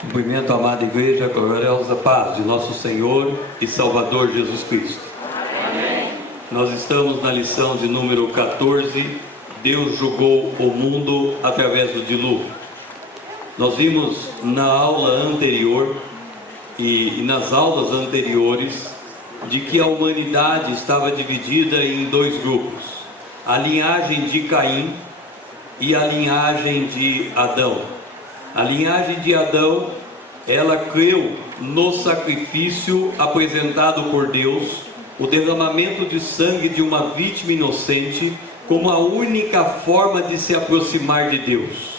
Cumprimento a amada igreja, gloriosa paz de nosso Senhor e Salvador Jesus Cristo. Amém. Nós estamos na lição de número 14, Deus julgou o mundo através do dilúvio. Nós vimos na aula anterior e nas aulas anteriores de que a humanidade estava dividida em dois grupos: a linhagem de Caim e a linhagem de Adão. A linhagem de Adão, ela creu no sacrifício apresentado por Deus, o derramamento de sangue de uma vítima inocente, como a única forma de se aproximar de Deus.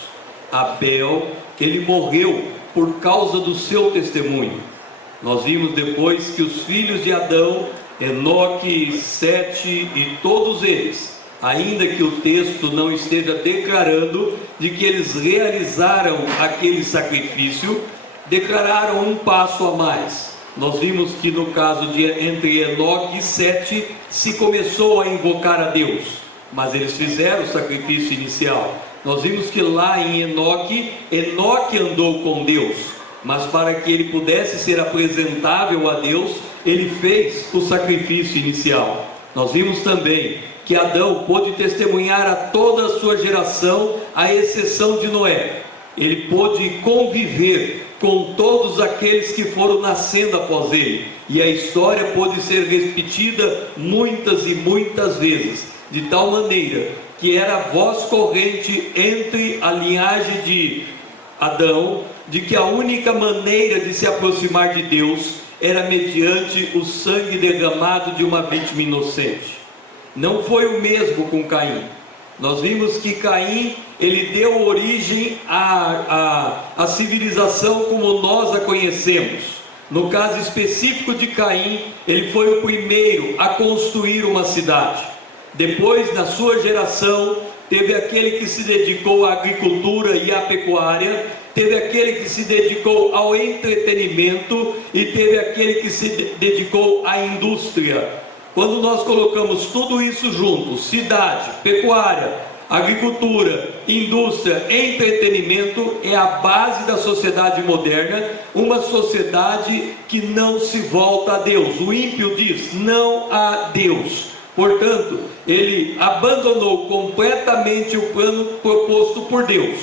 Abel, ele morreu por causa do seu testemunho. Nós vimos depois que os filhos de Adão, Enoque, Sete e todos eles, ainda que o texto não esteja declarando de que eles realizaram aquele sacrifício, declararam um passo a mais. Nós vimos que no caso de entre Enoque e Sete se começou a invocar a Deus, mas eles fizeram o sacrifício inicial. Nós vimos que lá em Enoque andou com Deus, mas para que ele pudesse ser apresentável a Deus, ele fez o sacrifício inicial. Nós vimos também que Adão pôde testemunhar a toda a sua geração, à exceção de Noé. Ele pôde conviver com todos aqueles que foram nascendo após ele, e a história pôde ser repetida muitas e muitas vezes, de tal maneira que era a voz corrente entre a linhagem de Adão, de que a única maneira de se aproximar de Deus era mediante o sangue derramado de uma vítima inocente. Não foi o mesmo com Caim. Nós vimos que Caim, ele deu origem à civilização como nós a conhecemos. No caso específico de Caim, ele foi o primeiro a construir uma cidade. Depois, na sua geração, teve aquele que se dedicou à agricultura e à pecuária, teve aquele que se dedicou ao entretenimento e teve aquele que se dedicou à indústria. Quando nós colocamos tudo isso junto, cidade, pecuária, agricultura, indústria, entretenimento, é a base da sociedade moderna, uma sociedade que não se volta a Deus. O ímpio diz: não há Deus. Portanto, ele abandonou completamente o plano proposto por Deus.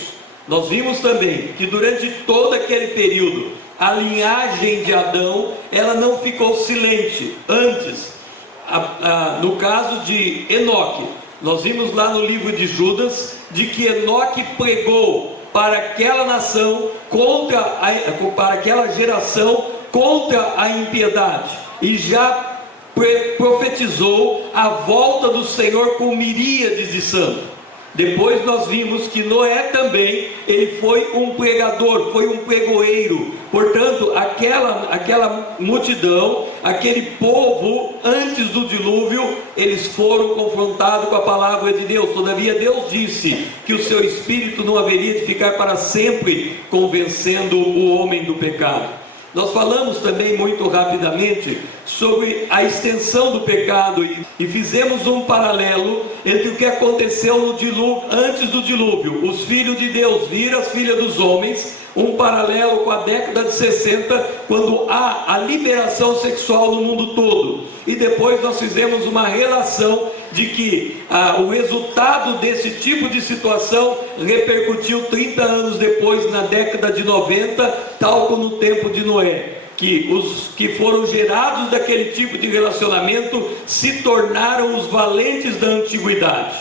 Nós vimos também que durante todo aquele período, a linhagem de Adão, ela não ficou silente. Antes, no caso de Enoque, nós vimos lá no livro de Judas, de que Enoque pregou para aquela nação, para aquela geração, contra a impiedade, e já profetizou a volta do Senhor com miríades de santos. Depois nós vimos que Noé também, ele foi um pregador, foi um pregoeiro. Portanto, aquela multidão, aquele povo, antes do dilúvio, eles foram confrontados com a palavra de Deus. Todavia Deus disse que o seu Espírito não haveria de ficar para sempre convencendo o homem do pecado. Nós falamos também muito rapidamente sobre a extensão do pecado e fizemos um paralelo entre o que aconteceu no dilúvio, antes do dilúvio. Os filhos de Deus viram as filhas dos homens, um paralelo com a década de 60, quando há a liberação sexual no mundo todo. E depois nós fizemos uma relação de que o resultado desse tipo de situação repercutiu 30 anos depois, na década de 90, tal como no tempo de Noé, que os que foram gerados daquele tipo de relacionamento se tornaram os valentes da antiguidade.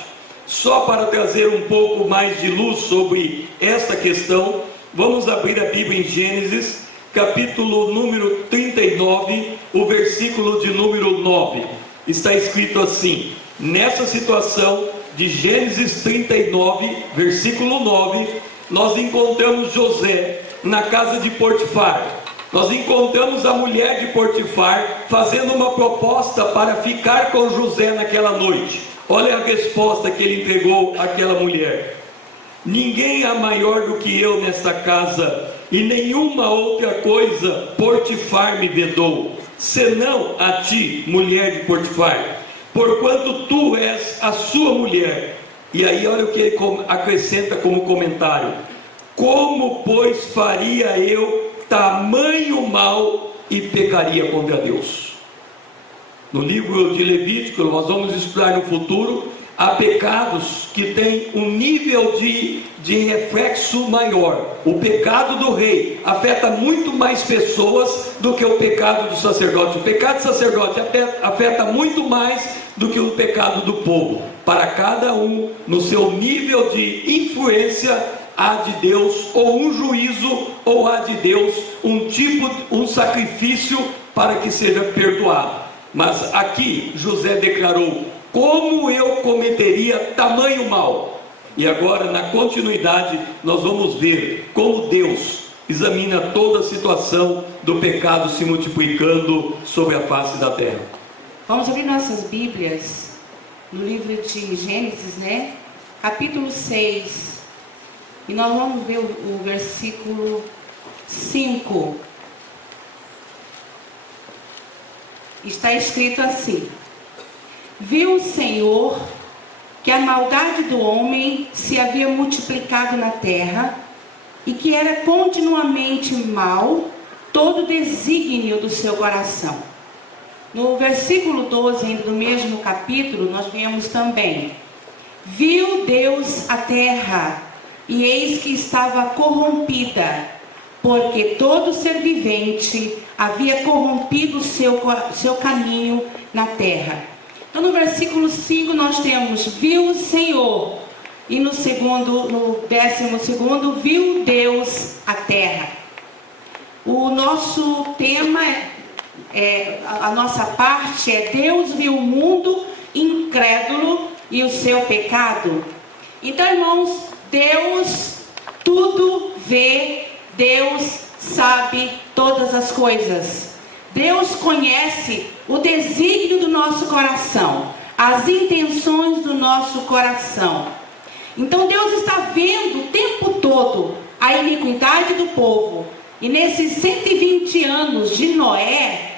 Só para trazer um pouco mais de luz sobre esta questão, vamos abrir a Bíblia em Gênesis, capítulo número 39, o versículo de número 9. Está escrito assim: nessa situação de Gênesis 39, versículo 9, nós encontramos José na casa de Potifar. Nós encontramos a mulher de Potifar fazendo uma proposta para ficar com José naquela noite. Olha a resposta que ele entregou àquela mulher: ninguém é maior do que eu nesta casa, e nenhuma outra coisa Potifar me vedou, senão a ti, mulher de Potifar, porquanto tu és a sua mulher. E aí olha o que ele acrescenta como comentário: como pois faria eu tamanho mal e pecaria contra Deus? No livro de Levítico, nós vamos estudar no futuro, há pecados que têm um nível de reflexo maior. O pecado do rei afeta muito mais pessoas do que o pecado do sacerdote. O pecado do sacerdote afeta muito mais do que o pecado do povo. Para cada um, no seu nível de influência, há de Deus ou um juízo, ou há de Deus um sacrifício para que seja perdoado. Mas aqui José declarou: como eu cometeria tamanho mal? E agora, na continuidade, nós vamos ver como Deus examina toda a situação do pecado se multiplicando sobre a face da terra. Vamos abrir nossas Bíblias no livro de Gênesis, capítulo 6, e nós vamos ver o versículo 5. Está escrito assim: viu o Senhor que a maldade do homem se havia multiplicado na terra, e que era continuamente mal todo o desígnio do seu coração. No versículo 12, ainda do mesmo capítulo, nós vemos também: viu Deus a terra, e eis que estava corrompida, porque todo ser vivente havia corrompido o seu caminho na terra. Então, no versículo 5 nós temos: viu o Senhor, e no 12º, viu Deus a terra. O nosso tema, a nossa parte é: Deus viu o mundo incrédulo e o seu pecado. Então, irmãos, Deus tudo vê, Deus sabe todas as coisas. Deus conhece o desígnio do nosso coração, as intenções do nosso coração. Então Deus está vendo o tempo todo a iniquidade do povo. E nesses 120 anos de Noé,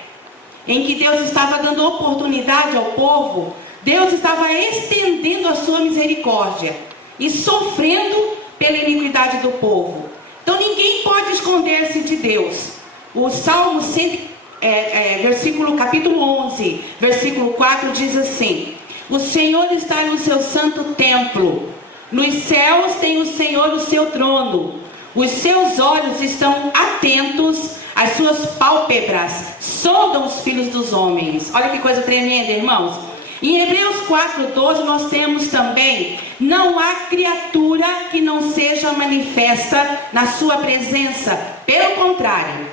em que Deus estava dando oportunidade ao povo, Deus estava estendendo a sua misericórdia e sofrendo pela iniquidade do povo. Então ninguém pode esconder-se de Deus. O Salmo capítulo 11, versículo 4 diz assim: o Senhor está no seu santo templo, nos céus tem o Senhor o seu trono, os seus olhos estão atentos, as suas pálpebras sondam os filhos dos homens. Olha que coisa tremenda, irmãos. Em Hebreus 4:12 nós temos também: não há criatura que não seja manifesta na sua presença, pelo contrário,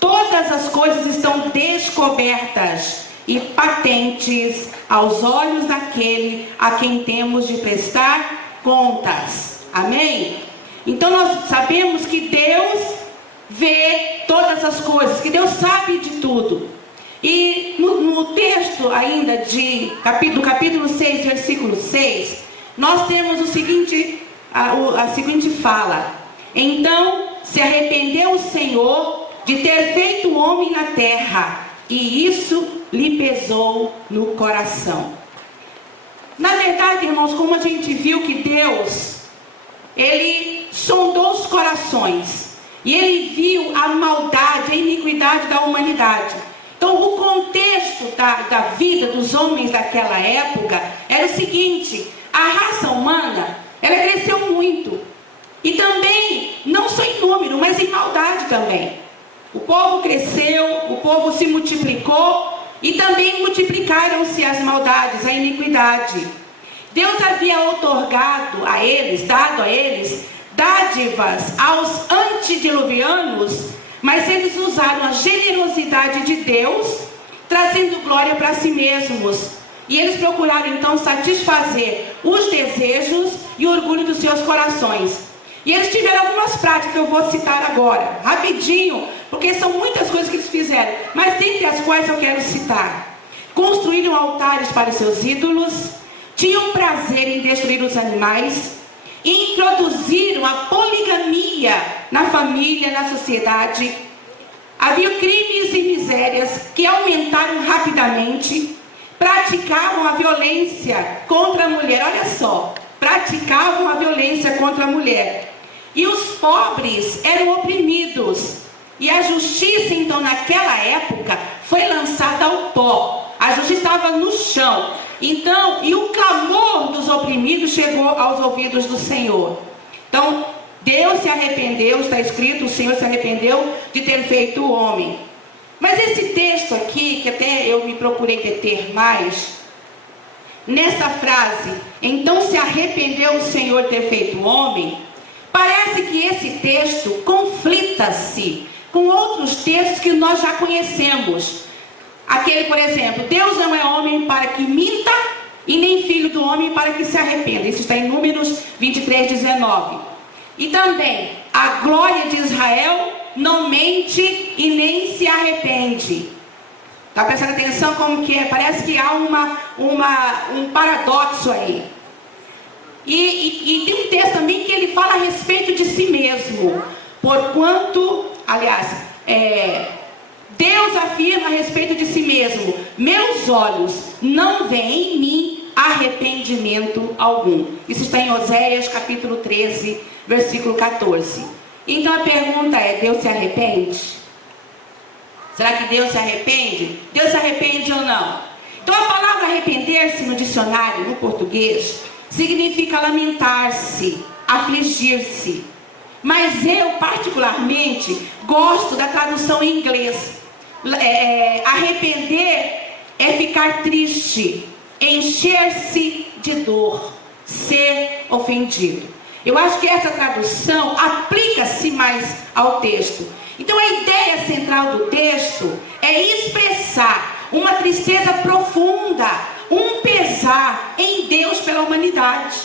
todas as coisas estão descobertas e patentes aos olhos daquele a quem temos de prestar contas. Amém? Então nós sabemos que Deus vê todas as coisas, que Deus sabe de tudo. E no texto ainda do capítulo 6, versículo 6, nós temos a seguinte fala: então se arrependeu o Senhor de ter feito o homem na terra, e isso lhe pesou no coração. Na verdade, irmãos, como a gente viu que Deus, Ele sondou os corações, e Ele viu a maldade, a iniquidade da humanidade. Então, o contexto da vida dos homens daquela época era o seguinte: a raça humana, ela cresceu muito. E também, não só em número, mas em maldade também. O povo cresceu, o povo se multiplicou, e também multiplicaram-se as maldades, a iniquidade. Deus havia outorgado a eles, dado a eles, dádivas aos antediluvianos, mas eles usaram a generosidade de Deus, trazendo glória para si mesmos. E eles procuraram então satisfazer os desejos e o orgulho dos seus corações. E eles tiveram algumas práticas que eu vou citar agora, rapidinho, porque são muitas coisas que eles fizeram, mas dentre as quais eu quero citar: construíram altares para os seus ídolos, tinham prazer em destruir os animais, introduziram a poligamia na família, na sociedade. Havia crimes e misérias que aumentaram rapidamente, praticavam a violência contra a mulher, olha só, praticavam a violência contra a mulher. E os pobres eram oprimidos. E a justiça, então, naquela época, foi lançada ao pó. A justiça estava no chão. Então, e o clamor dos oprimidos chegou aos ouvidos do Senhor. Então, Deus se arrependeu, está escrito, o Senhor se arrependeu de ter feito o homem. Mas esse texto aqui, que até eu me procurei deter mais, nessa frase, então se arrependeu o Senhor de ter feito o homem, parece que esse texto conflita-se com outros textos que nós já conhecemos. Aquele, por exemplo, Deus não é homem para que minta, e nem filho do homem para que se arrependa. Isso está em Números 23, 19. E também, a glória de Israel não mente e nem se arrepende. Está prestando atenção como que é? Parece que há um paradoxo aí. E tem um texto também que ele fala a respeito de si mesmo. Porquanto, aliás, Deus afirma a respeito de si mesmo: meus olhos não veem em mim arrependimento algum. Isso está em Oséias capítulo 13, versículo 14. Então a pergunta é: Deus se arrepende? Será que Deus se arrepende? Deus se arrepende ou não? Então a palavra arrepender-se no dicionário, no português, significa lamentar-se, afligir-se. Mas eu particularmente gosto da tradução em inglês. Arrepender é ficar triste, encher-se de dor, ser ofendido. Eu acho que essa tradução aplica-se mais ao texto. Então a ideia central do texto é expressar uma tristeza profunda, um pesar em Deus pela humanidade.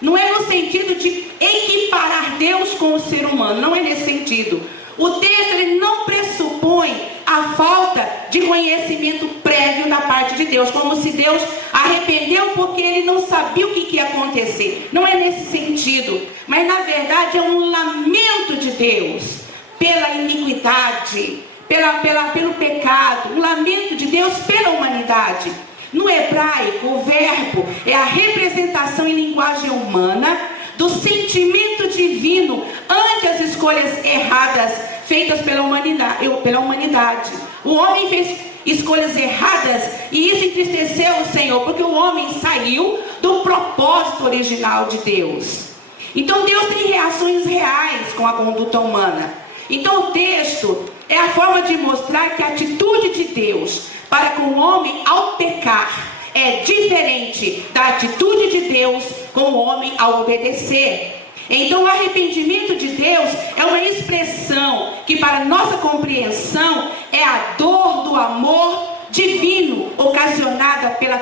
Não é no sentido de equiparar Deus com o ser humano, não é nesse sentido. O texto ele não pressupõe a falta de conhecimento prévio da parte de Deus, como se Deus arrependeu porque ele não sabia o que ia acontecer. Não é nesse sentido, mas na verdade é um lamento de Deus pela iniquidade, pelo pecado, um lamento de Deus pela humanidade. No hebraico, o verbo é a representação em linguagem humana do sentimento divino ante as escolhas erradas feitas pela humanidade. O homem fez escolhas erradas e isso entristeceu o Senhor, porque o homem saiu do propósito original de Deus. Então Deus tem reações reais com a conduta humana. Então o texto é a forma de mostrar que a atitude de Deus para com o homem ao pecar é diferente da atitude de Deus com o homem ao obedecer. Então o arrependimento de Deus é uma expressão que para nossa compreensão é a dor do amor divino ocasionada pela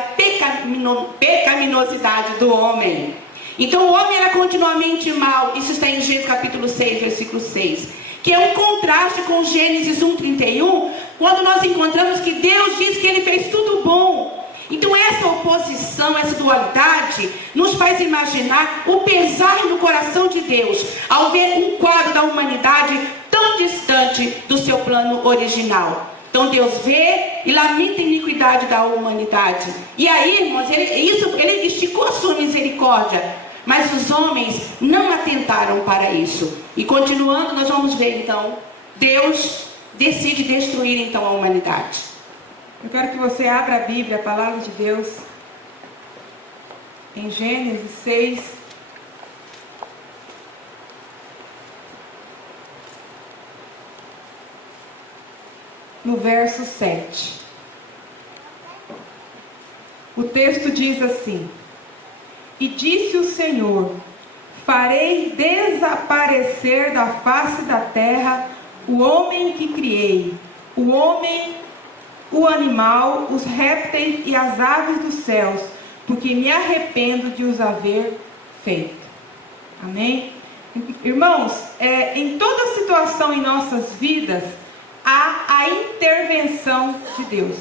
pecaminosidade do homem. Então o homem era continuamente mau. Isso está em Gênesis capítulo 6, versículo 6, que é um contraste com Gênesis 1:31, quando nós encontramos que Deus diz que ele fez tudo bom. Então essa oposição, essa dualidade nos faz imaginar o pesar no coração de Deus ao ver um quadro da humanidade tão distante do seu plano original. Então Deus vê e lamenta a iniquidade da humanidade. E aí, irmãos, ele esticou a sua misericórdia, mas os homens não atentaram para isso. E continuando, nós vamos ver então, Deus decide destruir então a humanidade. Eu quero que você abra a Bíblia, a palavra de Deus, em Gênesis 6, no verso 7. O texto diz assim: e disse o Senhor: farei desaparecer da face da terra o homem que criei, o homem, o animal, os répteis e as aves dos céus, porque me arrependo de os haver feito. Amém? Irmãos, em toda situação em nossas vidas, há a intervenção de Deus.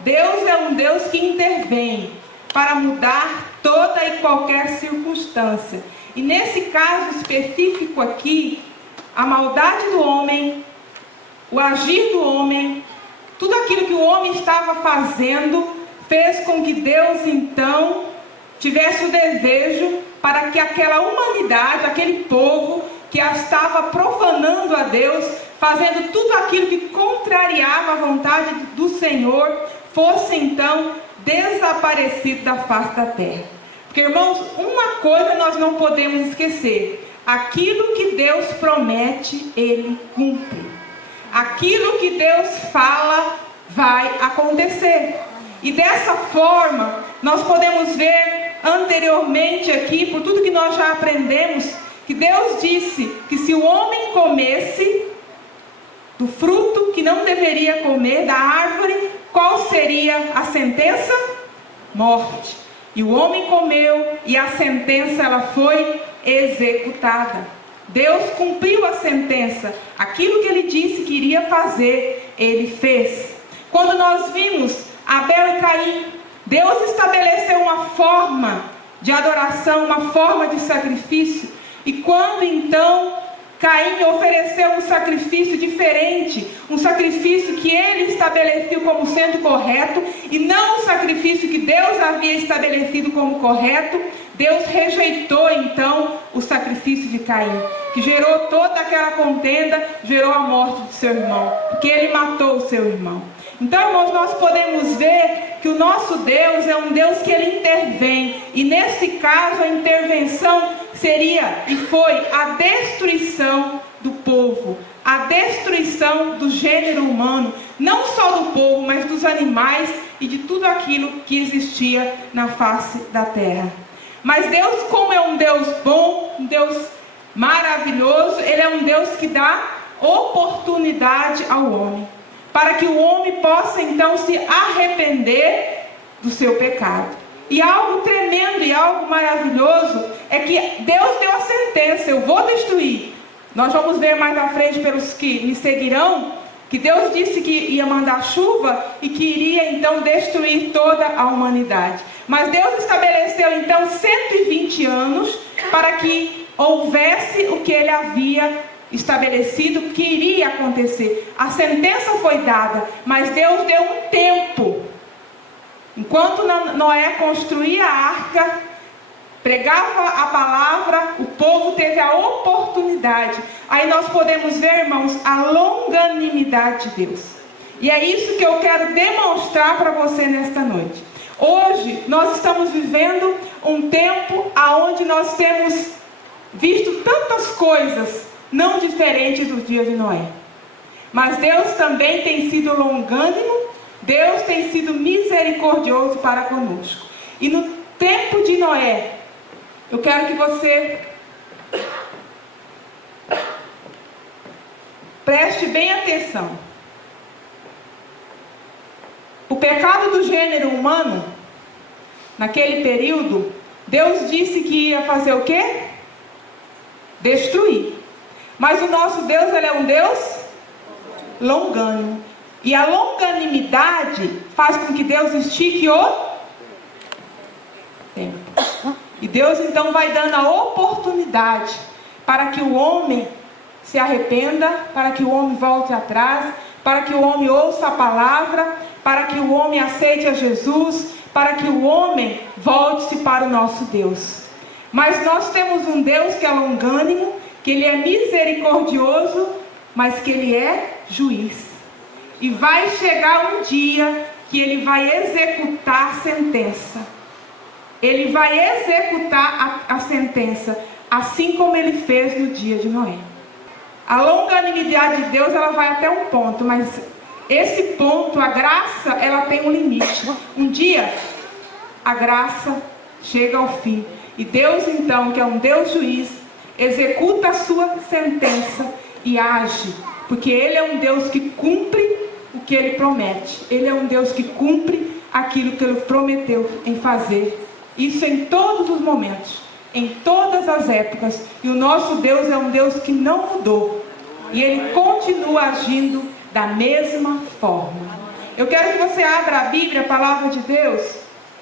Deus é um Deus que intervém para mudar toda e qualquer circunstância. E nesse caso específico aqui, a maldade do homem, o agir do homem, tudo aquilo que o homem estava fazendo, fez com que Deus então tivesse o desejo para que aquela humanidade, aquele povo que estava profanando a Deus, fazendo tudo aquilo que contrariava a vontade do Senhor, fosse então desaparecido da face da terra. Porque, irmãos, uma coisa nós não podemos esquecer: aquilo que Deus promete, Ele cumpre. Aquilo que Deus fala vai acontecer. E dessa forma, nós podemos ver anteriormente aqui, por tudo que nós já aprendemos, que Deus disse que se o homem comesse do fruto que não deveria comer, da árvore, qual seria a sentença? Morte. E o homem comeu e a sentença ela foi executada. Deus cumpriu a sentença. Aquilo que ele disse que iria fazer, ele fez. Quando nós vimos Abel e Caim, Deus estabeleceu uma forma de adoração, uma forma de sacrifício. E quando então Caim ofereceu um sacrifício diferente, um sacrifício que ele estabeleceu como sendo correto, e não o sacrifício que Deus havia estabelecido como correto, Deus rejeitou então o sacrifício de Caim, que gerou toda aquela contenda, gerou a morte de seu irmão, porque ele matou o seu irmão. Então, irmãos, nós podemos ver que o nosso Deus é um Deus que ele intervém, e nesse caso a intervenção seria e foi a destruição do povo, a destruição do gênero humano, não só do povo, mas dos animais e de tudo aquilo que existia na face da terra. Mas Deus, como é um Deus bom, um Deus maravilhoso, ele é um Deus que dá oportunidade ao homem, para que o homem possa então se arrepender do seu pecado. E algo tremendo e algo maravilhoso é que Deus deu a sentença: eu vou destruir. Nós vamos ver mais à frente pelos que me seguirão, que Deus disse que ia mandar chuva e que iria então destruir toda a humanidade. Mas Deus estabeleceu então 120 anos para que houvesse o que ele havia estabelecido que iria acontecer. A sentença foi dada, mas Deus deu um tempo. Enquanto Noé construía a arca, pregava a palavra, o povo teve a oportunidade. Aí nós podemos ver, irmãos, a longanimidade de Deus. E é isso que eu quero demonstrar para você nesta noite. Hoje nós estamos vivendo um tempo onde nós temos visto tantas coisas não diferentes dos dias de Noé. Mas Deus também tem sido longânimo, Deus tem sido misericordioso para conosco. E no tempo de Noé, eu quero que você preste bem atenção. O pecado do gênero humano, naquele período, Deus disse que ia fazer o quê? Destruir. Mas o nosso Deus, ele é um Deus longânimo. E a longanimidade faz com que Deus estique o tempo. E Deus então vai dando a oportunidade para que o homem se arrependa, para que o homem volte atrás, para que o homem ouça a palavra, para que o homem aceite a Jesus, para que o homem volte-se para o nosso Deus. Mas nós temos um Deus que é longânimo, que ele é misericordioso, mas que ele é juiz. E vai chegar um dia que ele vai executar a sentença. Ele vai executar a sentença, assim como ele fez no dia de Noé. A longanimidade de Deus, ela vai até um ponto, mas esse ponto, a graça, ela tem um limite. Um dia, a graça chega ao fim. E Deus, então, que é um Deus juiz, executa a sua sentença e age. Porque ele é um Deus que cumpre o que ele promete. Ele é um Deus que cumpre aquilo que ele prometeu em fazer. Isso em todos os momentos, em todas as épocas. E o nosso Deus é um Deus que não mudou. E ele continua agindo da mesma forma. Eu quero que você abra a Bíblia, a palavra de Deus,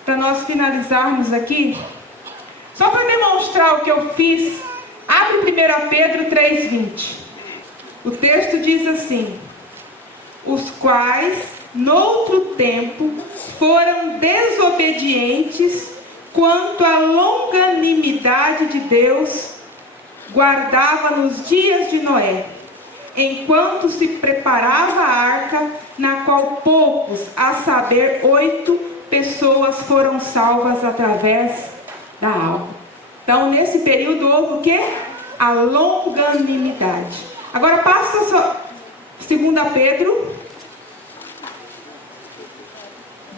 para nós finalizarmos aqui. Só para demonstrar o que eu fiz, abre 1 Pedro 3,20. O texto diz assim: os quais, noutro tempo, foram desobedientes quanto à longanimidade de Deus, guardava nos dias de Noé, enquanto se preparava a arca, na qual poucos, a saber, 8 pessoas foram salvas através da água. Então, nesse período houve o quê? A longanimidade. Agora passa só 2 Pedro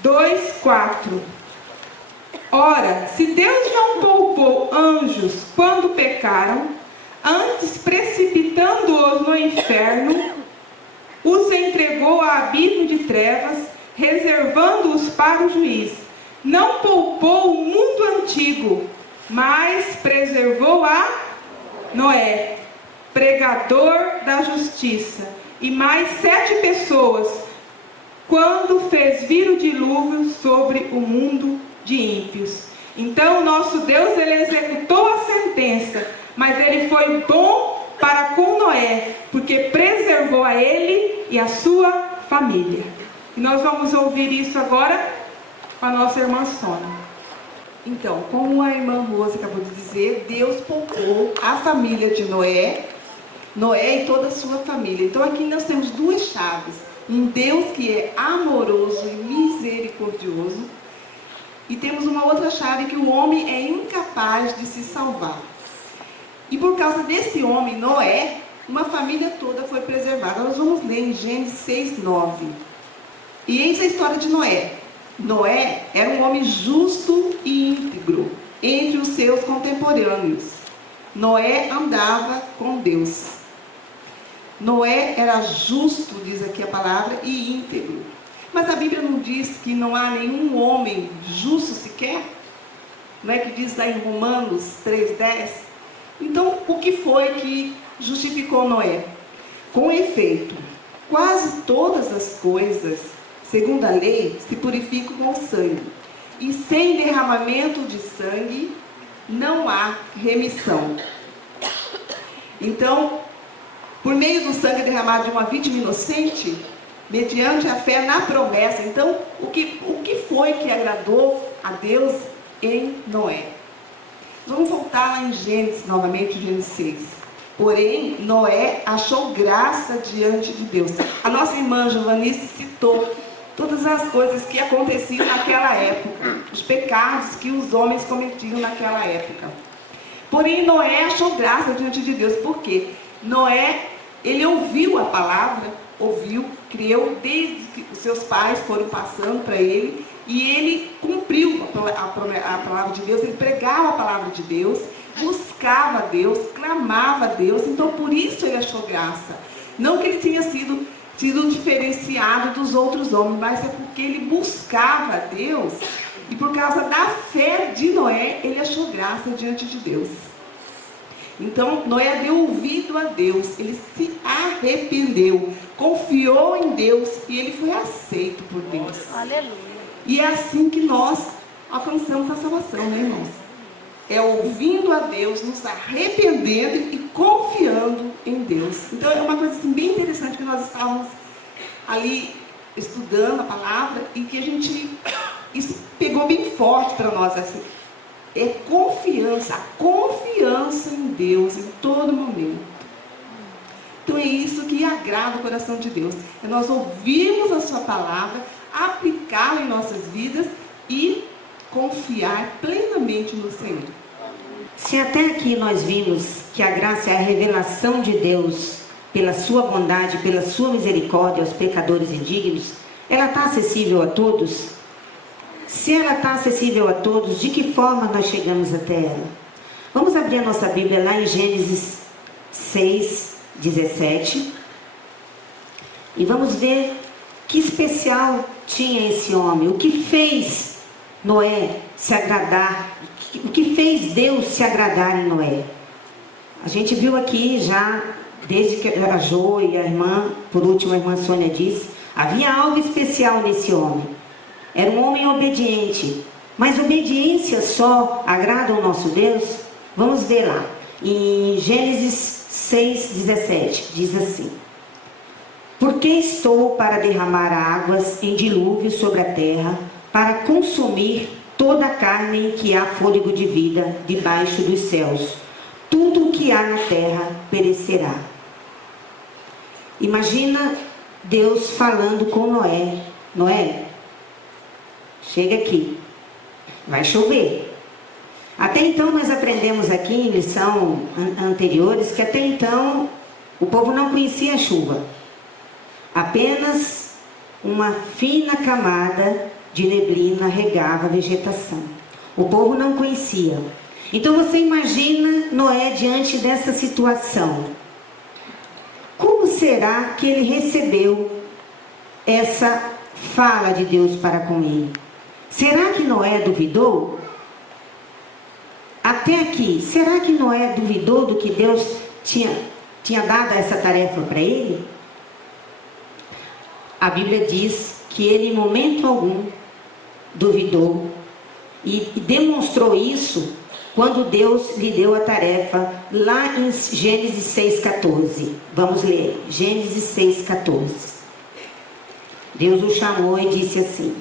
2:4. Ora, se Deus não poupou anjos quando pecaram, antes precipitando-os no inferno, os entregou a abismo de trevas, reservando-os para o juiz. Não poupou o mundo antigo, mas preservou a Noé, pregador da justiça, e mais 7 pessoas, quando fez vir o dilúvio sobre o mundo de ímpios. Então, o nosso Deus, ele executou a sentença, mas ele foi bom para com Noé, porque preservou a ele e a sua família. E nós vamos ouvir isso agora com a nossa irmã Sônia. Então, como a irmã Rosa acabou de dizer, Deus poupou a família de Noé e toda a sua família. Então, aqui nós temos 2 chaves. Um Deus que é amoroso e misericordioso. E temos uma outra chave, que o homem é incapaz de se salvar. E por causa desse homem, Noé, uma família toda foi preservada. Nós vamos ler em Gênesis 6:9. E eis a história de Noé. Noé era um homem justo e íntegro entre os seus contemporâneos. Noé andava com Deus. Noé era justo, diz aqui a palavra, e íntegro. Mas a Bíblia não diz que não há nenhum homem justo sequer? Não é que diz lá em Romanos 3:10? Então, o que foi que justificou Noé? Com efeito, quase todas as coisas, segundo a lei, se purificam com sangue. E sem derramamento de sangue, não há remissão. Então, por meio do sangue derramado de uma vítima inocente, mediante a fé na promessa. Então, o que foi que agradou a Deus em Noé? Vamos voltar lá em Gênesis, novamente, Gênesis 6. Porém, Noé achou graça diante de Deus. A nossa irmã Giovanice citou todas as coisas que aconteciam naquela época, os pecados que os homens cometiam naquela época. Porém, Noé achou graça diante de Deus. Por quê? Noé, ele ouviu a palavra, creu, desde que os seus pais foram passando para ele, e ele cumpriu a palavra de Deus, ele pregava a palavra de Deus, buscava a Deus, clamava a Deus. Então por isso ele achou graça. Não que ele tinha sido diferenciado dos outros homens, mas é porque ele buscava a Deus, e por causa da fé de Noé, ele achou graça diante de Deus. Então, Noé deu ouvido a Deus, ele se arrependeu, confiou em Deus e ele foi aceito por Deus. Aleluia. E é assim que nós alcançamos a salvação, né, irmãos? É ouvindo a Deus, nos arrependendo e confiando em Deus. Então, é uma coisa assim, bem interessante, que nós estávamos ali estudando a palavra e que isso pegou bem forte para nós, assim. É confiança, a confiança em Deus em todo momento. Então é isso que agrada o coração de Deus. É nós ouvirmos a sua palavra, aplicá-la em nossas vidas e confiar plenamente no Senhor. Se até aqui nós vimos que a graça é a revelação de Deus pela sua bondade, pela sua misericórdia aos pecadores indignos, ela está acessível a todos? Se ela está acessível a todos, de que forma nós chegamos até ela? Vamos abrir a nossa Bíblia lá em Gênesis 6:17 e vamos ver que especial tinha esse homem, o que fez Noé se agradar, o que fez Deus se agradar em Noé. A gente viu aqui já, desde que a Jo e a irmã, por último a irmã Sônia disse, havia algo especial nesse homem. Era um homem obediente, Mas obediência só agrada ao nosso Deus? Vamos ver lá. Em Gênesis 6:17, diz assim: porque estou para derramar águas em dilúvio sobre a terra, para consumir toda a carne em que há fôlego de vida debaixo dos céus. Tudo o que há na terra perecerá. Imagina Deus falando com Noé: Noé, chega aqui, vai chover. Até então nós aprendemos aqui em lição anteriores que até então o povo não conhecia a chuva. Apenas uma fina camada de neblina regava a vegetação. O povo não conhecia. Então você imagina Noé diante dessa situação. Como será que ele recebeu essa fala de Deus para com ele? Será que Noé duvidou? Até aqui, será que Noé duvidou do que Deus tinha dado essa tarefa para ele? A Bíblia diz que ele em momento algum duvidou e demonstrou isso quando Deus lhe deu a tarefa lá em Gênesis 6,14. Vamos ler, Gênesis 6,14. Deus o chamou e disse assim: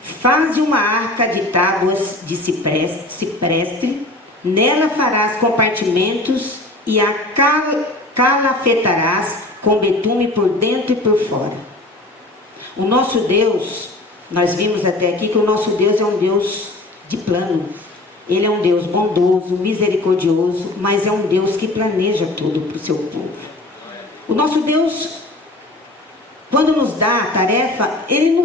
faze uma arca de tábuas de cipreste, nela farás compartimentos e a calafetarás com betume por dentro e por fora. O nosso Deus, nós vimos até aqui que o nosso Deus é um Deus de plano. Ele é um Deus bondoso, misericordioso, mas é um Deus que planeja tudo para o seu povo. O nosso Deus, quando nos dá a tarefa, Ele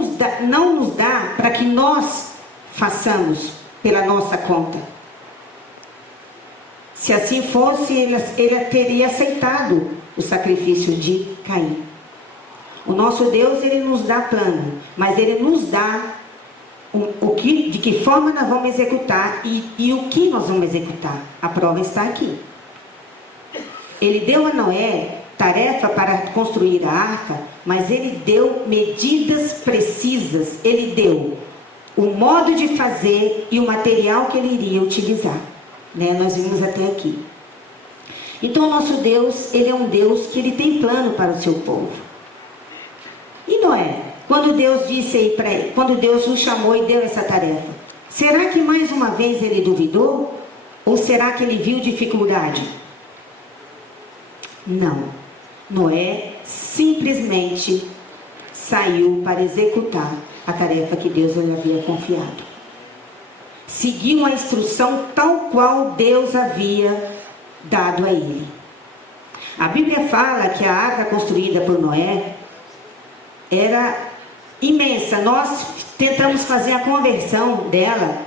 não nos dá para que nós façamos pela nossa conta. Se assim fosse, ele teria aceitado o sacrifício de Caim. O nosso Deus, Ele nos dá plano, mas Ele nos dá de que forma nós vamos executar e o que nós vamos executar. A prova está aqui. Ele deu a Noé tarefa para construir a arca, mas Ele deu medidas precisas. Ele deu o modo de fazer e o material que Ele iria utilizar. Nós vimos até aqui. Então o nosso Deus, Ele é um Deus que Ele tem plano para o seu povo. E Noé, quando Deus disse aí para ele, quando Deus o chamou e deu essa tarefa, será que mais uma vez ele duvidou? Ou será que ele viu dificuldade? Não. Noé simplesmente saiu para executar a tarefa que Deus lhe havia confiado. Seguiu a instrução tal qual Deus havia dado a ele. A Bíblia fala que a arca construída por Noé era imensa. Nós tentamos fazer a conversão dela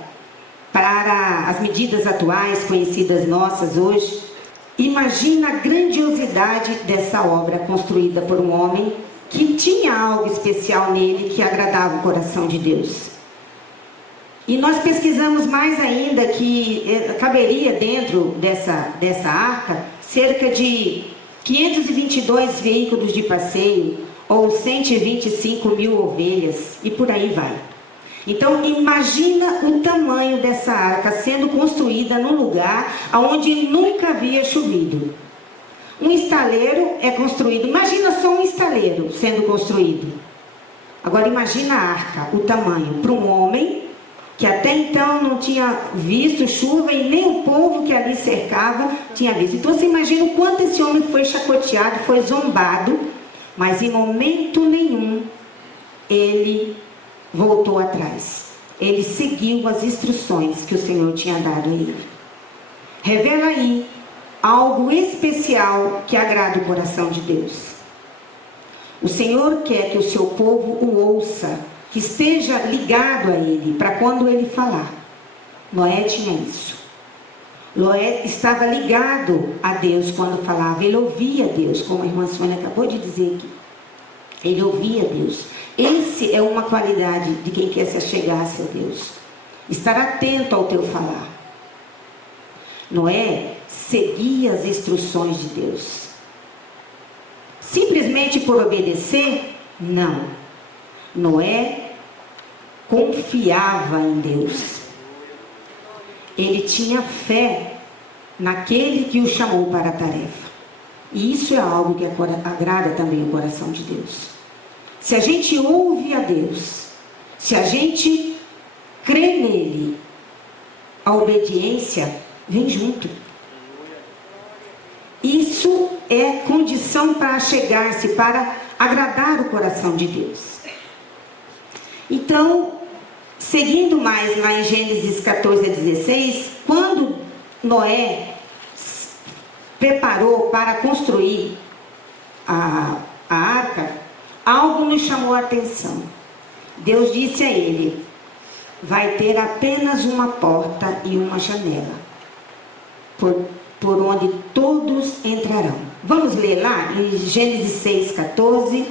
para as medidas atuais, conhecidas nossas hoje. Imagina a grandiosidade dessa obra construída por um homem que tinha algo especial nele que agradava o coração de Deus. E nós pesquisamos mais ainda que caberia dentro dessa arca cerca de 522 veículos de passeio ou 125 mil ovelhas e por aí vai. Então imagina o tamanho dessa arca sendo construída num lugar onde nunca havia chovido. Um estaleiro é construído, imagina só um estaleiro sendo construído. Agora imagina a arca, o tamanho, para um homem que até então não tinha visto chuva e nem o povo que ali cercava tinha visto. Então você imagina o quanto esse homem foi chacoteado, foi zombado, mas em momento nenhum ele voltou atrás. Ele seguiu as instruções que o Senhor tinha dado a ele. Revela aí algo especial que agrada o coração de Deus. O Senhor quer que o seu povo o ouça, que esteja ligado a Ele, para quando Ele falar. Noé tinha isso. Noé estava ligado a Deus quando falava. Ele ouvia Deus, como a irmã Sônia acabou de dizer aqui. Ele ouvia Deus. Esse é uma qualidade de quem quer se achegar a seu Deus. Estar atento ao teu falar. Noé seguia as instruções de Deus. Simplesmente por obedecer? Não. Noé confiava em Deus. Ele tinha fé naquele que o chamou para a tarefa. E isso é algo que agrada também o coração de Deus. Se a gente ouve a Deus, se a gente crê nele, a obediência vem junto. Isso é condição para chegar-se, para agradar o coração de Deus. Então, seguindo mais lá em Gênesis 14 a 16, quando Noé preparou para construir a arca, algo nos chamou a atenção. Deus disse a ele: vai ter apenas uma porta e uma janela, por onde todos entrarão. Vamos ler lá em Gênesis 6, 14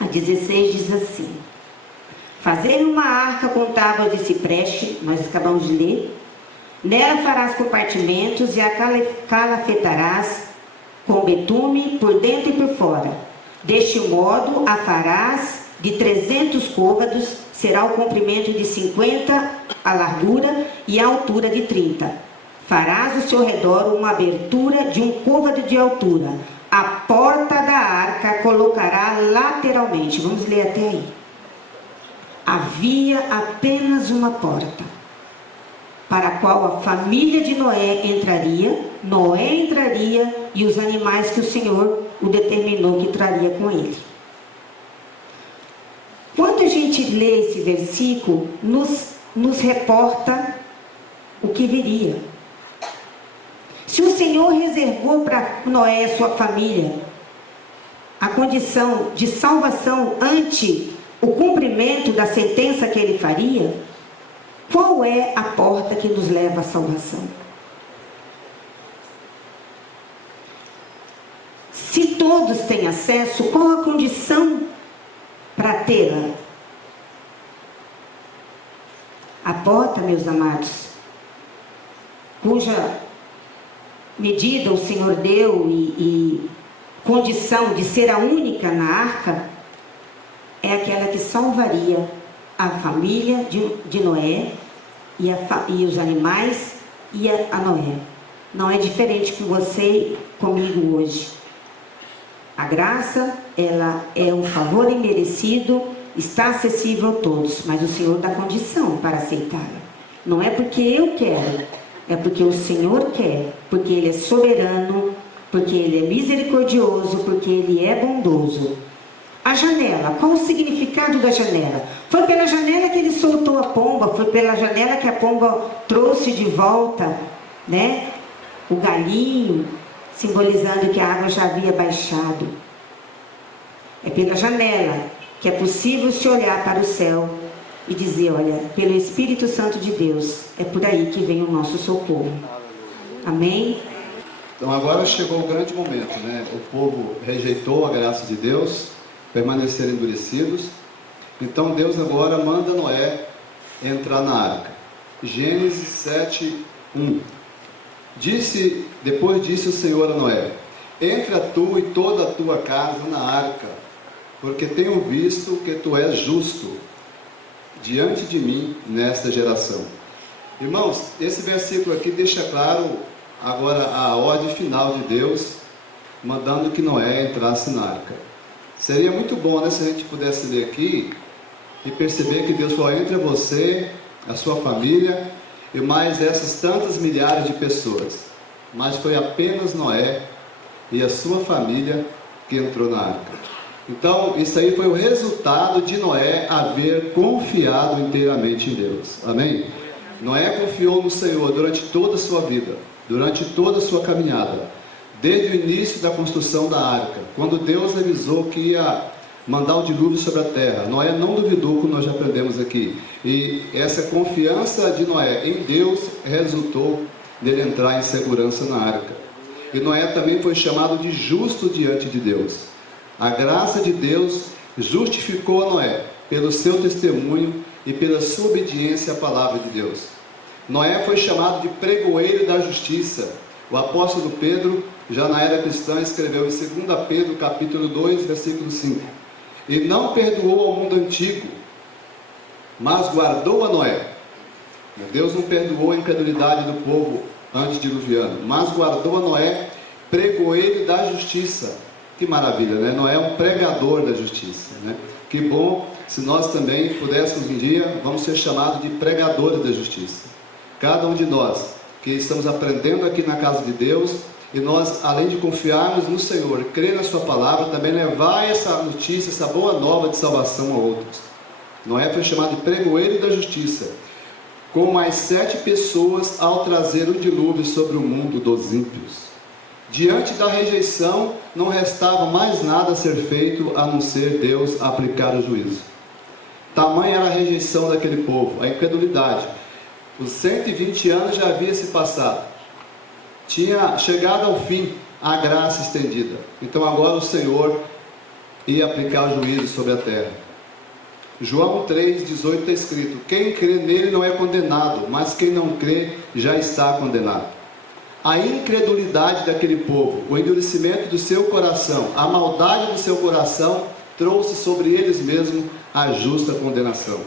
a 16, diz assim: fazer uma arca com tábuas de cipreste, nós acabamos de ler. Nela farás compartimentos e a calafetarás com betume por dentro e por fora. Deste modo a farás de 300 côvados, será o comprimento de 50, a largura e a altura de 30. Farás ao seu redor uma abertura de um côvado de altura. A porta da arca colocará lateralmente. Vamos ler até aí. Havia apenas uma porta, para a qual a família de Noé entraria e os animais que o Senhor o determinou que traria com ele. Quando a gente lê esse versículo, nos reporta o que viria. Se o Senhor reservou para Noé e sua família a condição de salvação ante o cumprimento da sentença que ele faria, qual é a porta que nos leva à salvação? Se todos têm acesso, qual a condição para tê-la? A porta, meus amados, cuja medida o Senhor deu e condição de ser a única na arca, é aquela que salvaria a família de Noé e os animais e a Noé. Não é diferente com você e comigo hoje. A graça, ela é um favor imerecido, está acessível a todos, mas o Senhor dá condição para aceitá-la. Não é porque eu quero, é porque o Senhor quer, porque Ele é soberano, porque Ele é misericordioso, porque Ele é bondoso. A janela, qual o significado da janela? Foi pela janela que ele soltou a pomba, foi pela janela que a pomba trouxe de volta, né, o galinho, simbolizando que a água já havia baixado. É pela janela que é possível se olhar para o céu e dizer: olha, pelo Espírito Santo de Deus, é por aí que vem o nosso socorro. Amém? Então agora chegou o grande momento, né? O povo rejeitou a graça de Deus, permaneceram endurecidos. Então Deus agora manda Noé entrar na arca. Gênesis 7, 1. Depois disse o Senhor a Noé: entra tu e toda a tua casa na arca, porque tenho visto que tu és justo diante de mim nesta geração. Irmãos, esse versículo aqui deixa claro agora a ordem final de Deus, mandando que Noé entrasse na arca. Seria muito bom, né, se a gente pudesse ler aqui e perceber que Deus falou: entre você, a sua família e mais essas tantas milhares de pessoas. Mas foi apenas Noé e a sua família que entrou na arca. Então, isso aí foi o resultado de Noé haver confiado inteiramente em Deus. Amém? Noé confiou no Senhor durante toda a sua vida, durante toda a sua caminhada, desde o início da construção da arca, quando Deus avisou que ia mandar o dilúvio sobre a terra. Noé não duvidou, como nós já aprendemos aqui. E essa confiança de Noé em Deus resultou nele entrar em segurança na arca. E Noé também foi chamado de justo diante de Deus. A graça de Deus justificou Noé pelo seu testemunho e pela sua obediência à palavra de Deus. Noé foi chamado de pregoeiro da justiça. O apóstolo Pedro, já na era cristã, escreveu em 2 Pedro capítulo 2, versículo 5: e não perdoou ao mundo antigo, mas guardou a Noé. Deus não perdoou a incredulidade do povo antediluviano, mas guardou a Noé, pregou ele da justiça. Que maravilha, né? Noé é um pregador da justiça, né? Que bom se nós também pudéssemos um dia, vamos ser chamados de pregadores da justiça. Cada um de nós que estamos aprendendo aqui na casa de Deus, e nós, além de confiarmos no Senhor, crer na sua palavra, também levar essa notícia, essa boa nova de salvação a outros. Noé foi chamado de pregoeiro da justiça, com mais 7 pessoas ao trazer o dilúvio sobre o mundo dos ímpios. Diante da rejeição, não restava mais nada a ser feito, a não ser Deus aplicar o juízo. Tamanha era a rejeição daquele povo, a incredulidade. Os 120 anos já havia se passado. Tinha chegado ao fim a graça estendida. Então agora o Senhor ia aplicar o juízo sobre a terra. João 3,18 está escrito: quem crê nele não é condenado, mas quem não crê já está condenado. A incredulidade daquele povo, o endurecimento do seu coração, a maldade do seu coração, trouxe sobre eles mesmos a justa condenação.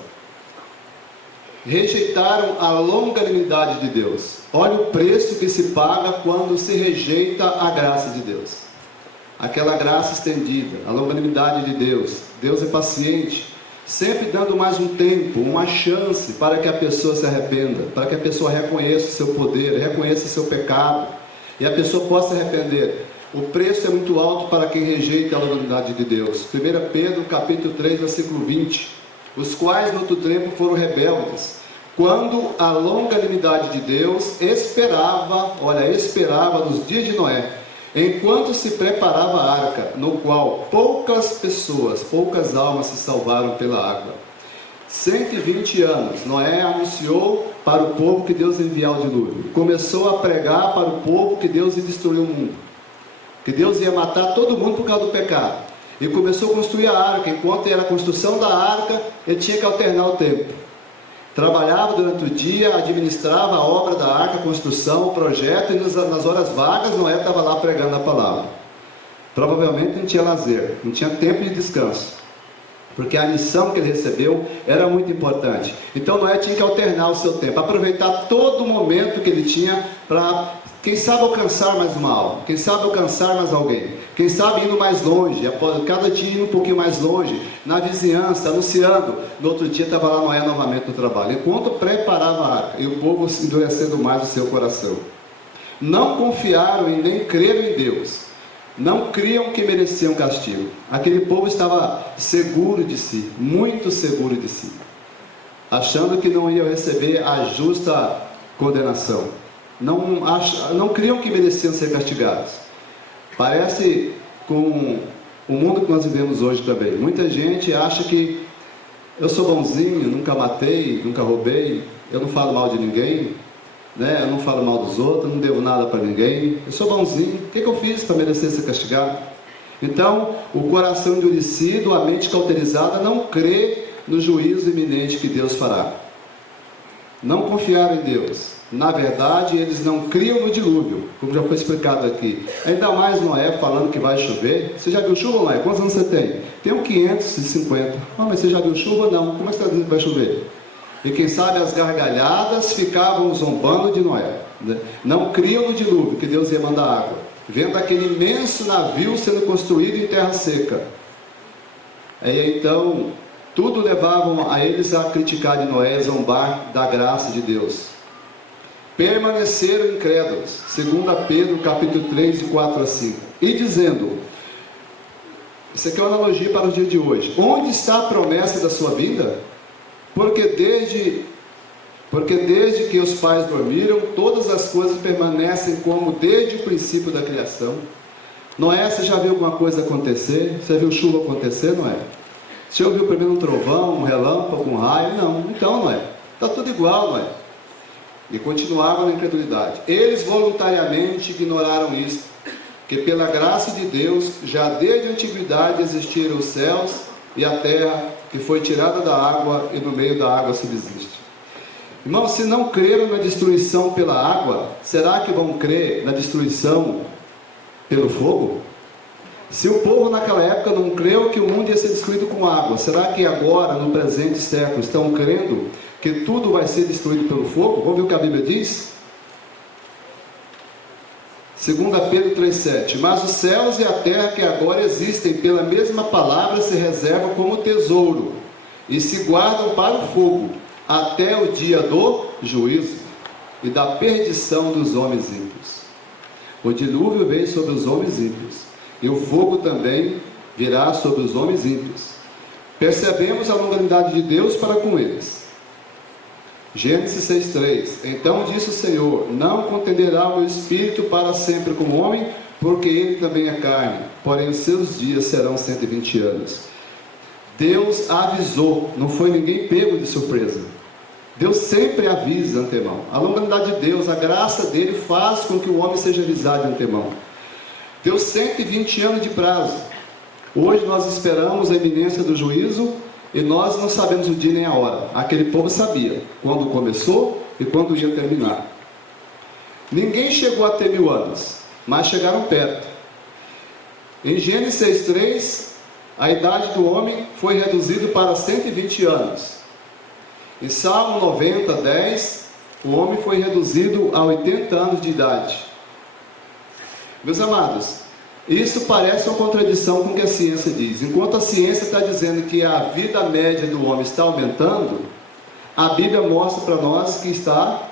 Rejeitaram a longanimidade de Deus. Olha o preço que se paga quando se rejeita a graça de Deus. Aquela graça estendida, a longanimidade de Deus. Deus é paciente, sempre dando mais um tempo, uma chance para que a pessoa se arrependa, para que a pessoa reconheça o seu poder, reconheça o seu pecado, e a pessoa possa se arrepender. O preço é muito alto para quem rejeita a longanimidade de Deus. 1 Pedro capítulo 3, versículo 20. Os quais no outro tempo foram rebeldes, quando a longanimidade de Deus esperava nos dias de Noé, enquanto se preparava a arca, no qual poucas pessoas, poucas almas se salvaram pela água. 120 anos, Noé anunciou para o povo que Deus ia enviar o dilúvio. Começou a pregar para o povo que Deus ia destruir o mundo, que Deus ia matar todo mundo por causa do pecado. E começou a construir a arca. Enquanto era a construção da arca, ele tinha que alternar o tempo. Trabalhava durante o dia, administrava a obra da arca, a construção, o projeto, e nas horas vagas Noé estava lá pregando a palavra. Provavelmente não tinha lazer, não tinha tempo de descanso, porque a missão que ele recebeu era muito importante. Então Noé tinha que alternar o seu tempo, aproveitar todo o momento que ele tinha para, quem sabe, alcançar mais uma alma, quem sabe alcançar mais alguém, quem sabe indo mais longe, após cada dia indo um pouquinho mais longe, na vizinhança, anunciando. No outro dia estava lá Noé novamente no trabalho, enquanto preparava a arca, e o povo endurecendo mais o seu coração. Não confiaram e nem creram em Deus, não criam que mereciam castigo. Aquele povo estava seguro de si, muito seguro de si, achando que não iam receber a justa condenação. Não criam que mereciam ser castigados. Parece com o mundo que nós vivemos hoje também. Muita gente acha que eu sou bonzinho, nunca matei, nunca roubei, eu não falo mal de ninguém, né? Eu não falo mal dos outros, não devo nada para ninguém, eu sou bonzinho, o que eu fiz para merecer ser castigado? Então, o coração endurecido, a mente cauterizada, não crê no juízo iminente que Deus fará. Não confiaram em Deus. Na verdade, eles não criam no dilúvio, como já foi explicado aqui. Ainda mais Noé falando que vai chover. Você já viu chuva, Noé? Quantos anos você tem? Tenho 550. Mas você já viu chuva? Não. Como é que você está dizendo que vai chover? E quem sabe as gargalhadas ficavam zombando de Noé, né? Não criam no dilúvio, que Deus ia mandar água, vendo aquele imenso navio sendo construído em terra seca. E então, tudo levavam a eles a criticar de Noé, zombar da graça de Deus. Permaneceram incrédulos, 2 Pedro capítulo 3, de 4 a 5, e dizendo, isso aqui é uma analogia para o dia de hoje: onde está a promessa da sua vinda? Porque desde que os pais dormiram, todas as coisas permanecem como desde o princípio da criação. Noé, você já viu alguma coisa acontecer? Você viu chuva acontecer, Noé? Você ouviu primeiro um trovão, um relâmpago, um raio? Não. Então, Noé, está tudo igual, Noé. E continuavam na incredulidade. Eles voluntariamente ignoraram isto, que pela graça de Deus, já desde a antiguidade existiram os céus e a terra, que foi tirada da água e no meio da água subsiste. Irmãos, se não creram na destruição pela água, será que vão crer na destruição pelo fogo? Se o povo naquela época não creu que o mundo ia ser destruído com água, será que agora, no presente século, estão crendo que tudo vai ser destruído pelo fogo? Vamos ver o que a Bíblia diz? 2 Pedro 3,7. Mas os céus e a terra que agora existem pela mesma palavra se reservam como tesouro e se guardam para o fogo até o dia do juízo e da perdição dos homens ímpios. O dilúvio veio sobre os homens ímpios e o fogo também virá sobre os homens ímpios. Percebemos a longanimidade de Deus para com eles. Gênesis 6,3. Então disse o Senhor: não contenderá o meu espírito para sempre com o homem, porque ele também é carne, porém os seus dias serão 120 anos. Deus avisou, não foi ninguém pego de surpresa. Deus sempre avisa de antemão. A longanimidade de Deus, a graça dele faz com que o homem seja avisado de antemão. Deu 120 anos de prazo. Hoje nós esperamos a iminência do juízo e nós não sabemos o dia nem a hora. Aquele povo sabia quando começou e quando ia terminar. Ninguém chegou a ter 1000 anos, mas chegaram perto. Em Gênesis 6,3, a idade do homem foi reduzida para 120 anos. Em Salmo 90:10, o homem foi reduzido a 80 anos de idade. Meus amados, isso parece uma contradição com o que a ciência diz. Enquanto a ciência está dizendo que a vida média do homem está aumentando, a Bíblia mostra para nós que está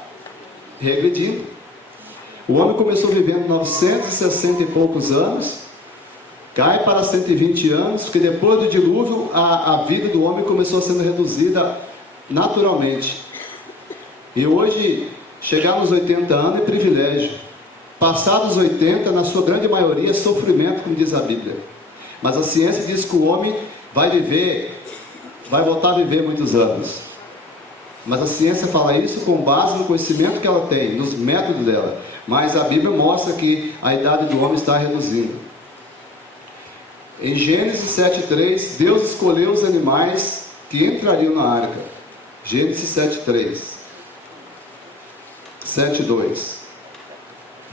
regredindo. O homem começou vivendo 960 e poucos anos, cai para 120 anos, porque depois do dilúvio a vida do homem começou sendo reduzida naturalmente. E hoje, chegar nos 80 anos é privilégio. Passados 80, na sua grande maioria, é sofrimento, como diz a Bíblia. Mas a ciência diz que o homem vai voltar a viver muitos anos. Mas a ciência fala isso com base no conhecimento que ela tem, nos métodos dela. Mas a Bíblia mostra que a idade do homem está reduzindo. Em Gênesis 7,3, Deus escolheu os animais que entrariam na arca. Gênesis 7,3. 7,2.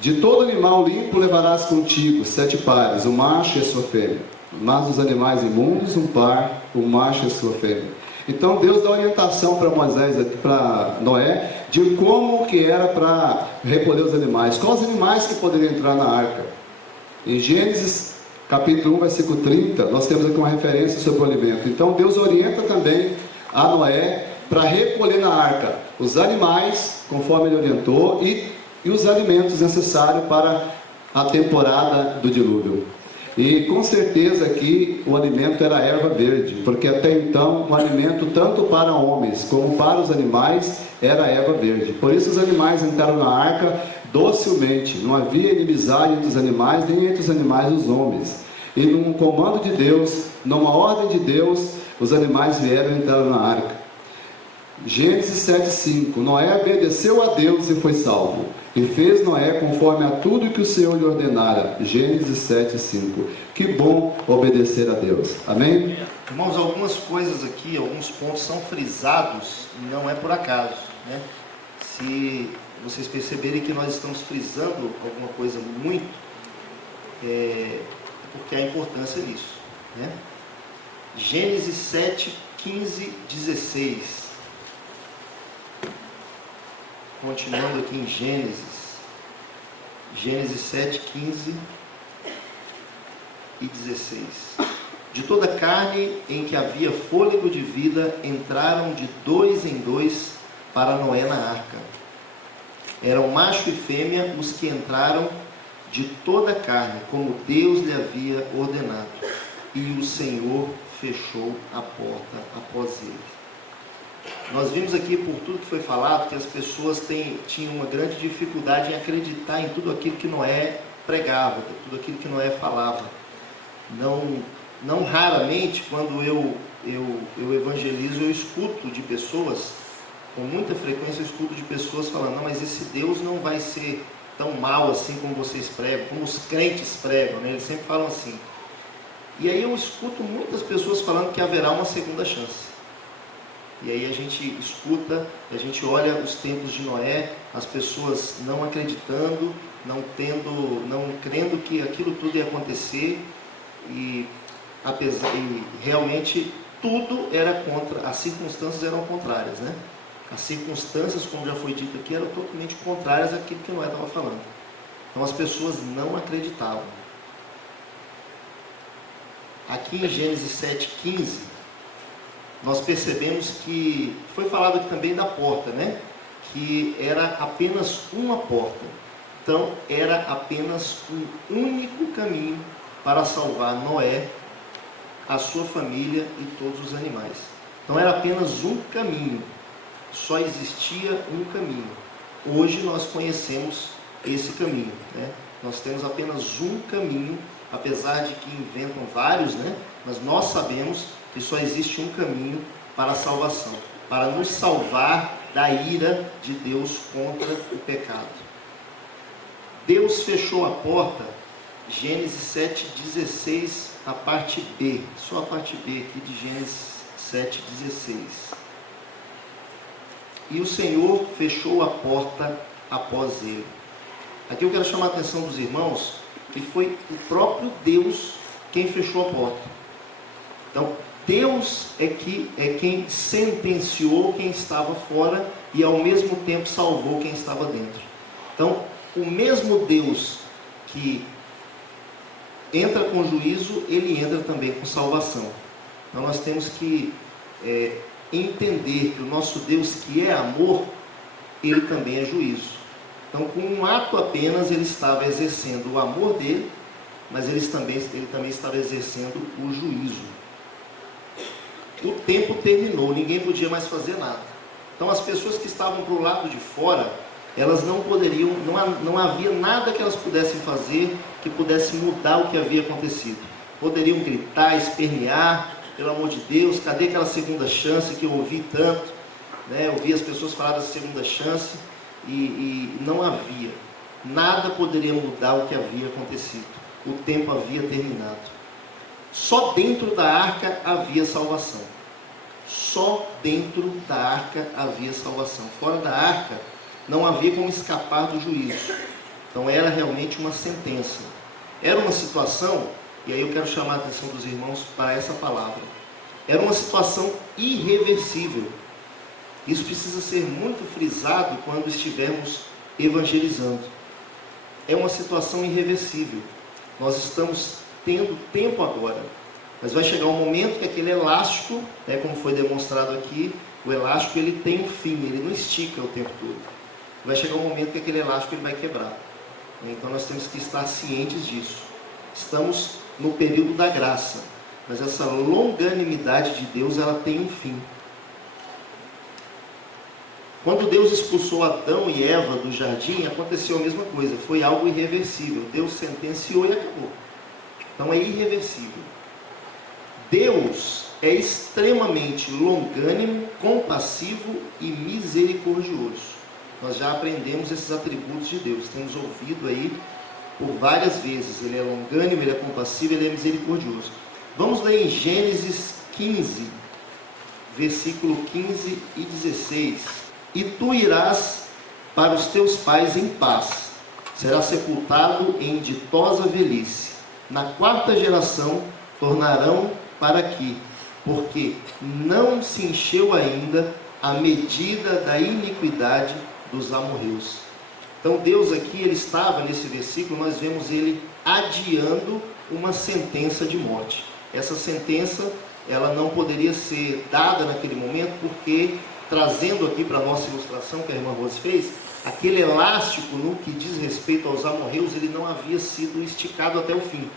De todo animal limpo levarás contigo 7 pares, o macho e a sua fêmea. Mas dos animais imundos, um par, o macho e a sua fêmea. Então Deus dá orientação para Moisés, para Noé, de como que era para recolher os animais. Quais os animais que poderiam entrar na arca? Em Gênesis capítulo 1, versículo 30, nós temos aqui uma referência sobre o alimento. Então Deus orienta também a Noé para recolher na arca os animais, conforme ele orientou, e os alimentos necessários para a temporada do dilúvio. E com certeza aqui o alimento era a erva verde, porque até então o alimento tanto para homens como para os animais era a erva verde. Por isso os animais entraram na arca docilmente, não havia inimizade entre os animais, nem entre os animais e os homens. E num comando de Deus, numa ordem de Deus, os animais vieram e entraram na arca. Gênesis 7,5. Noé obedeceu a Deus e foi salvo, e fez Noé conforme a tudo que o Senhor lhe ordenara. Gênesis 7,5. Que bom obedecer a Deus. Amém? Irmãos, algumas coisas aqui, alguns pontos são frisados, e não é por acaso, né? Se vocês perceberem que nós estamos frisando alguma coisa muito, porque há importância nisso, né? Gênesis 7, 15, 16. Continuando aqui em Gênesis 7, 15 e 16. De toda carne em que havia fôlego de vida, entraram de 2 em 2 para Noé na arca. Eram macho e fêmea os que entraram de toda a carne, como Deus lhe havia ordenado. E o Senhor fechou a porta após ele. Nós vimos aqui, por tudo que foi falado, que as pessoas tinham uma grande dificuldade em acreditar em tudo aquilo que Noé pregava, tudo aquilo que Noé falava. Não raramente, quando eu evangelizo, eu escuto de pessoas, com muita frequência eu escuto de pessoas falando: não, mas esse Deus não vai ser tão mal assim como vocês pregam, como os crentes pregam, né? Eles sempre falam assim. E aí eu escuto muitas pessoas falando que haverá uma segunda chance. E aí a gente escuta, a gente olha os tempos de Noé, as pessoas não acreditando, não crendo que aquilo tudo ia acontecer. e realmente tudo era contra, as circunstâncias eram contrárias, né? As circunstâncias, como já foi dito aqui, eram totalmente contrárias àquilo que Noé estava falando. Então as pessoas não acreditavam. Aqui em Gênesis 7,15, nós percebemos que foi falado aqui também da porta, né? Que era apenas uma porta. Então era apenas um único caminho para salvar Noé, a sua família e todos os animais. Então era apenas um caminho. Só existia um caminho. Hoje nós conhecemos esse caminho, né? Nós temos apenas um caminho, apesar de que inventam vários, né? Mas nós sabemos que só existe um caminho para a salvação, para nos salvar da ira de Deus contra o pecado. Deus fechou a porta, Gênesis 7,16, a parte B, só a parte B aqui de Gênesis 7,16. E o Senhor fechou a porta após ele. Aqui eu quero chamar a atenção dos irmãos, que foi o próprio Deus quem fechou a porta. Então, Deus é quem sentenciou quem estava fora e ao mesmo tempo salvou quem estava dentro. Então, o mesmo Deus que entra com juízo, ele entra também com salvação. Então nós temos que entender que o nosso Deus, que é amor, ele também é juízo. Então, com um ato apenas, ele estava exercendo o amor dele, mas ele também estava exercendo o juízo. O tempo terminou, ninguém podia mais fazer nada. Então as pessoas que estavam para o lado de fora, elas não poderiam, não havia nada que elas pudessem fazer que pudesse mudar o que havia acontecido. Poderiam gritar, espernear, pelo amor de Deus, cadê aquela segunda chance que eu ouvi tanto, né? Eu ouvi as pessoas falar da segunda chance e não havia. Nada poderia mudar o que havia acontecido. O tempo havia terminado. Só dentro da arca havia salvação. Só dentro da arca havia salvação. Fora da arca não havia como escapar do juízo. Então era realmente uma sentença. Era uma situação, e aí eu quero chamar a atenção dos irmãos para essa palavra. Era uma situação irreversível. Isso precisa ser muito frisado quando estivermos evangelizando. É uma situação irreversível. Nós estamos tendo tempo agora, mas vai chegar um momento que aquele elástico, como foi demonstrado aqui, o elástico ele tem um fim, ele não estica o tempo todo. Vai chegar um momento que aquele elástico ele vai quebrar. Então nós temos que estar cientes disso. Estamos no período da graça, mas essa longanimidade de Deus, ela tem um fim. Quando Deus expulsou Adão e Eva do jardim, aconteceu a mesma coisa, foi algo irreversível. Deus sentenciou e acabou. Então é irreversível. Deus é extremamente longânimo, compassivo e misericordioso. Nós já aprendemos esses atributos de Deus, temos ouvido aí por várias vezes. Ele é longânimo, ele é compassivo, ele é misericordioso. Vamos ler em Gênesis 15, versículo 15 e 16. E tu irás para os teus pais em paz, serás sepultado em ditosa velhice. Na 4ª geração tornarão para aqui, porque não se encheu ainda a medida da iniquidade dos amorreus. Então Deus aqui, ele estava nesse versículo, nós vemos ele adiando uma sentença de morte. Essa sentença, ela não poderia ser dada naquele momento, porque, trazendo aqui para a nossa ilustração que a irmã Rose fez, aquele elástico no que diz respeito aos amorreus, ele não havia sido esticado até o fim.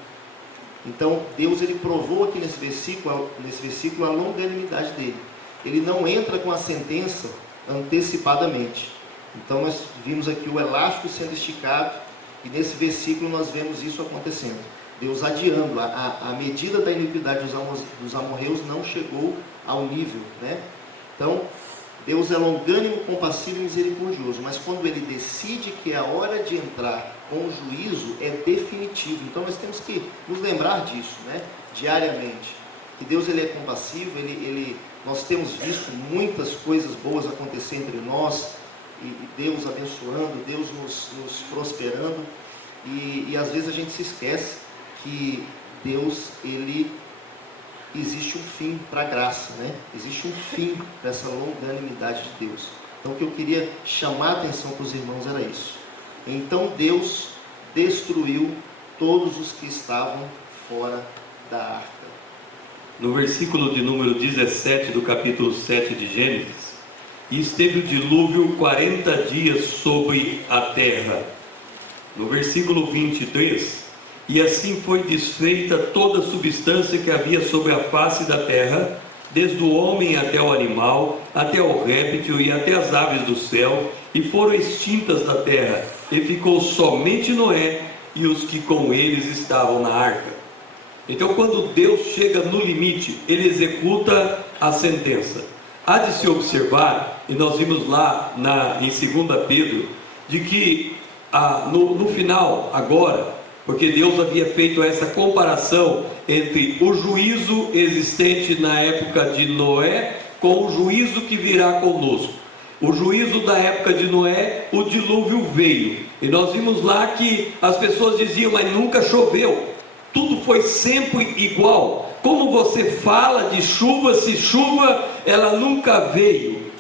Então Deus, ele provou aqui nesse versículo a longanimidade dele. Ele não entra com a sentença antecipadamente. Então nós vimos aqui o elástico sendo esticado, e nesse versículo nós vemos isso acontecendo. Deus adiando, a medida da iniquidade dos amorreus não chegou ao nível, né? Então Deus é longânimo, compassivo e misericordioso, mas quando ele decide que é a hora de entrar com o juízo, é definitivo. Então nós temos que nos lembrar disso, né? Diariamente, que Deus, ele é compassivo, nós temos visto muitas coisas boas acontecer entre nós, e Deus abençoando, Deus nos prosperando, e às vezes a gente se esquece que Deus, ele existe um fim para a graça, né? Existe um fim para essa longanimidade de Deus. Então o que eu queria chamar a atenção para os irmãos era isso. Então Deus destruiu todos os que estavam fora da arca. No versículo de número 17 do capítulo 7 de Gênesis, e esteve o dilúvio 40 dias sobre a terra. No versículo 23, e assim foi desfeita toda a substância que havia sobre a face da terra, desde o homem até o animal, até o réptil e até as aves do céu, e foram extintas da terra, e ficou somente Noé e os que com eles estavam na arca. Então, quando Deus chega no limite, ele executa a sentença. Há de se observar, e nós vimos lá em 2 Pedro, de que no final, agora, porque Deus havia feito essa comparação entre o juízo existente na época de Noé com o juízo que virá conosco. O juízo da época de Noé, o dilúvio veio, e nós vimos lá que as pessoas diziam, mas nunca choveu, tudo foi sempre igual. Como você fala de chuva, se chuva ela nunca veio?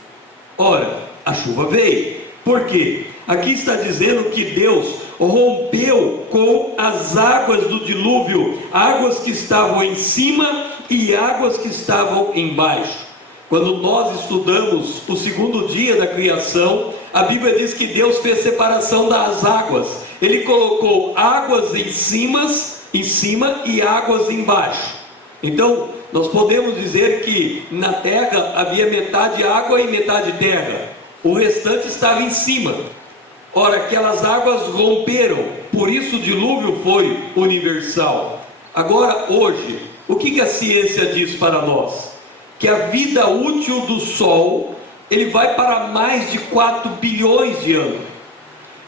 Ora, a chuva veio. Por quê? Aqui está dizendo que Deus rompeu com as águas do dilúvio, águas que estavam em cima e águas que estavam embaixo. Quando nós estudamos o segundo dia da criação, a Bíblia diz que Deus fez separação das águas. Ele colocou águas em cima e águas embaixo. Então, nós podemos dizer que na terra havia metade água e metade terra. O restante estava em cima. Ora, aquelas águas romperam, por isso o dilúvio foi universal. Agora, hoje, o que a ciência diz para nós? Que a vida útil do Sol, ele vai para mais de 4 bilhões de anos.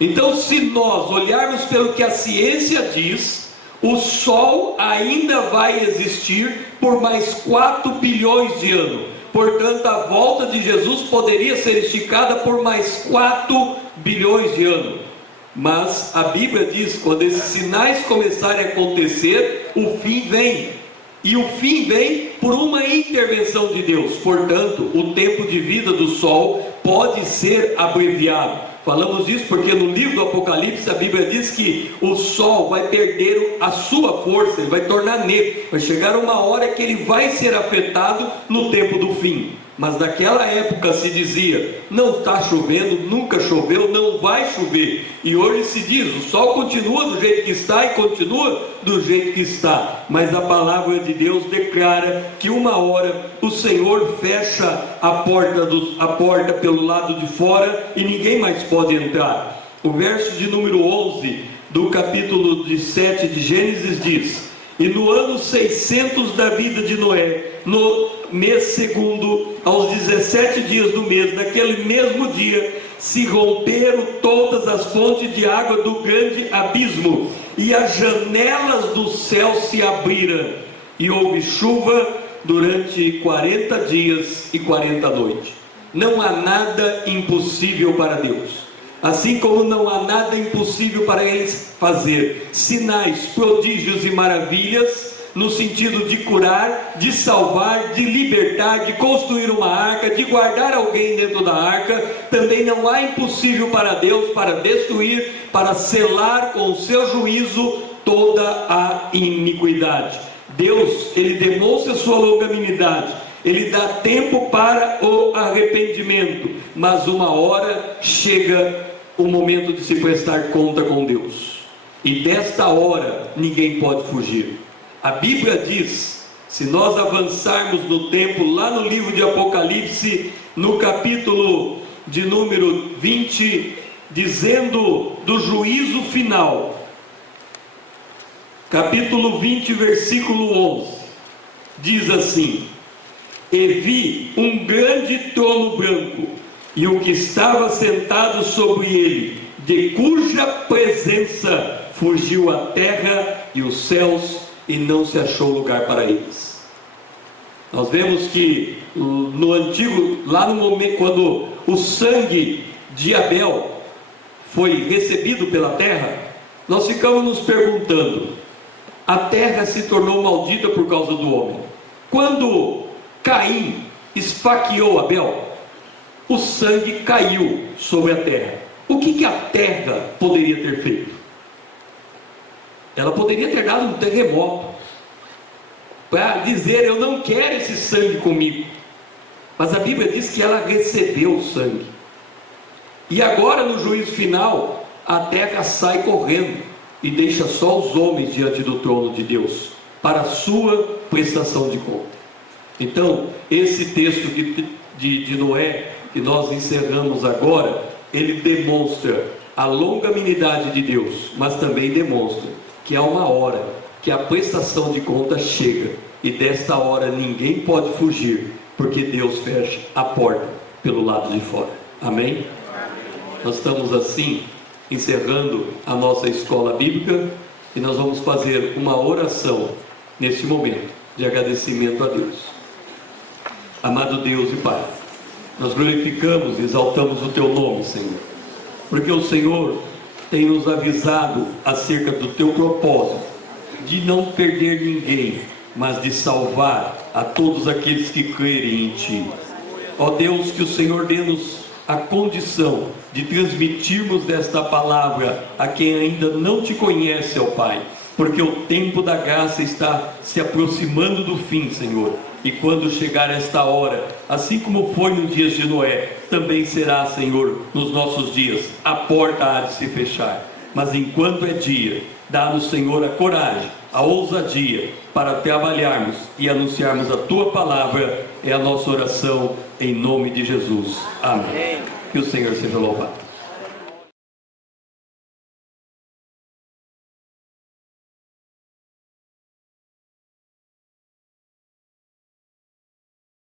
Então, se nós olharmos pelo que a ciência diz, o Sol ainda vai existir por mais 4 bilhões de anos. Portanto, a volta de Jesus poderia ser esticada por mais 4 bilhões de anos. Mas a Bíblia diz, quando esses sinais começarem a acontecer, o fim vem. E o fim vem por uma intervenção de Deus. Portanto, o tempo de vida do Sol pode ser abreviado. Falamos disso porque no livro do Apocalipse a Bíblia diz que o Sol vai perder a sua força, ele vai tornar negro. Vai chegar uma hora que ele vai ser afetado no tempo do fim. Mas naquela época se dizia, não está chovendo, nunca choveu, não vai chover. E hoje se diz, o sol continua do jeito que está e continua do jeito que está. Mas a palavra de Deus declara que uma hora o Senhor fecha a porta pelo lado de fora e ninguém mais pode entrar. O verso de número 11 do capítulo 7 de Gênesis diz, e no ano 600 da vida de Noé, no mês segundo, aos 17 dias do mês, naquele mesmo dia, se romperam todas as fontes de água do grande abismo, e as janelas do céu se abriram, e houve chuva durante 40 dias e 40 noites. Não há nada impossível para Deus. Assim como não há nada impossível para eles fazer sinais, prodígios e maravilhas, no sentido de curar, de salvar, de libertar, de construir uma arca, de guardar alguém dentro da arca, também não há impossível para Deus, para destruir, para selar com o seu juízo toda a iniquidade. Deus, ele demonstra sua longanimidade, ele dá tempo para o arrependimento, mas uma hora chega o momento de se prestar conta com Deus, e desta hora ninguém pode fugir. A Bíblia diz, se nós avançarmos no tempo, lá no livro de Apocalipse, no capítulo de número 20, dizendo do juízo final, capítulo 20, versículo 11, diz assim, e vi um grande trono branco, e o que estava sentado sobre ele, de cuja presença fugiu a terra e os céus, e não se achou lugar para eles. Nós vemos que no antigo, lá no momento, quando o sangue de Abel foi recebido pela terra, nós ficamos nos perguntando, a terra se tornou maldita por causa do homem. Quando Caim esfaqueou Abel, o sangue caiu sobre a terra. O que a terra poderia ter feito? Ela poderia ter dado um terremoto para dizer: eu não quero esse sangue comigo. Mas a Bíblia diz que ela recebeu o sangue. E agora, no juízo final, a terra sai correndo e deixa só os homens diante do trono de Deus para a sua prestação de conta. Então, esse texto de Noé, que nós encerramos agora, ele demonstra a longanimidade de Deus, mas também demonstra que há uma hora que a prestação de conta chega, e desta hora ninguém pode fugir, porque Deus fecha a porta pelo lado de fora. Amém? Nós estamos assim encerrando a nossa escola bíblica, e nós vamos fazer uma oração neste momento de agradecimento a Deus. Amado Deus e Pai, nós glorificamos e exaltamos o Teu nome, Senhor, porque o Senhor tem nos avisado acerca do Teu propósito de não perder ninguém, mas de salvar a todos aqueles que crerem em Ti. Ó Deus, que o Senhor dê-nos a condição de transmitirmos desta palavra a quem ainda não Te conhece, ó Pai, porque o tempo da graça está se aproximando do fim, Senhor. E quando chegar esta hora, assim como foi nos dias de Noé, também será, Senhor, nos nossos dias. A porta há de se fechar. Mas enquanto é dia, dá-nos, Senhor, a coragem, a ousadia para trabalharmos e anunciarmos a Tua palavra. É a nossa oração em nome de Jesus. Amém. Que o Senhor seja louvado.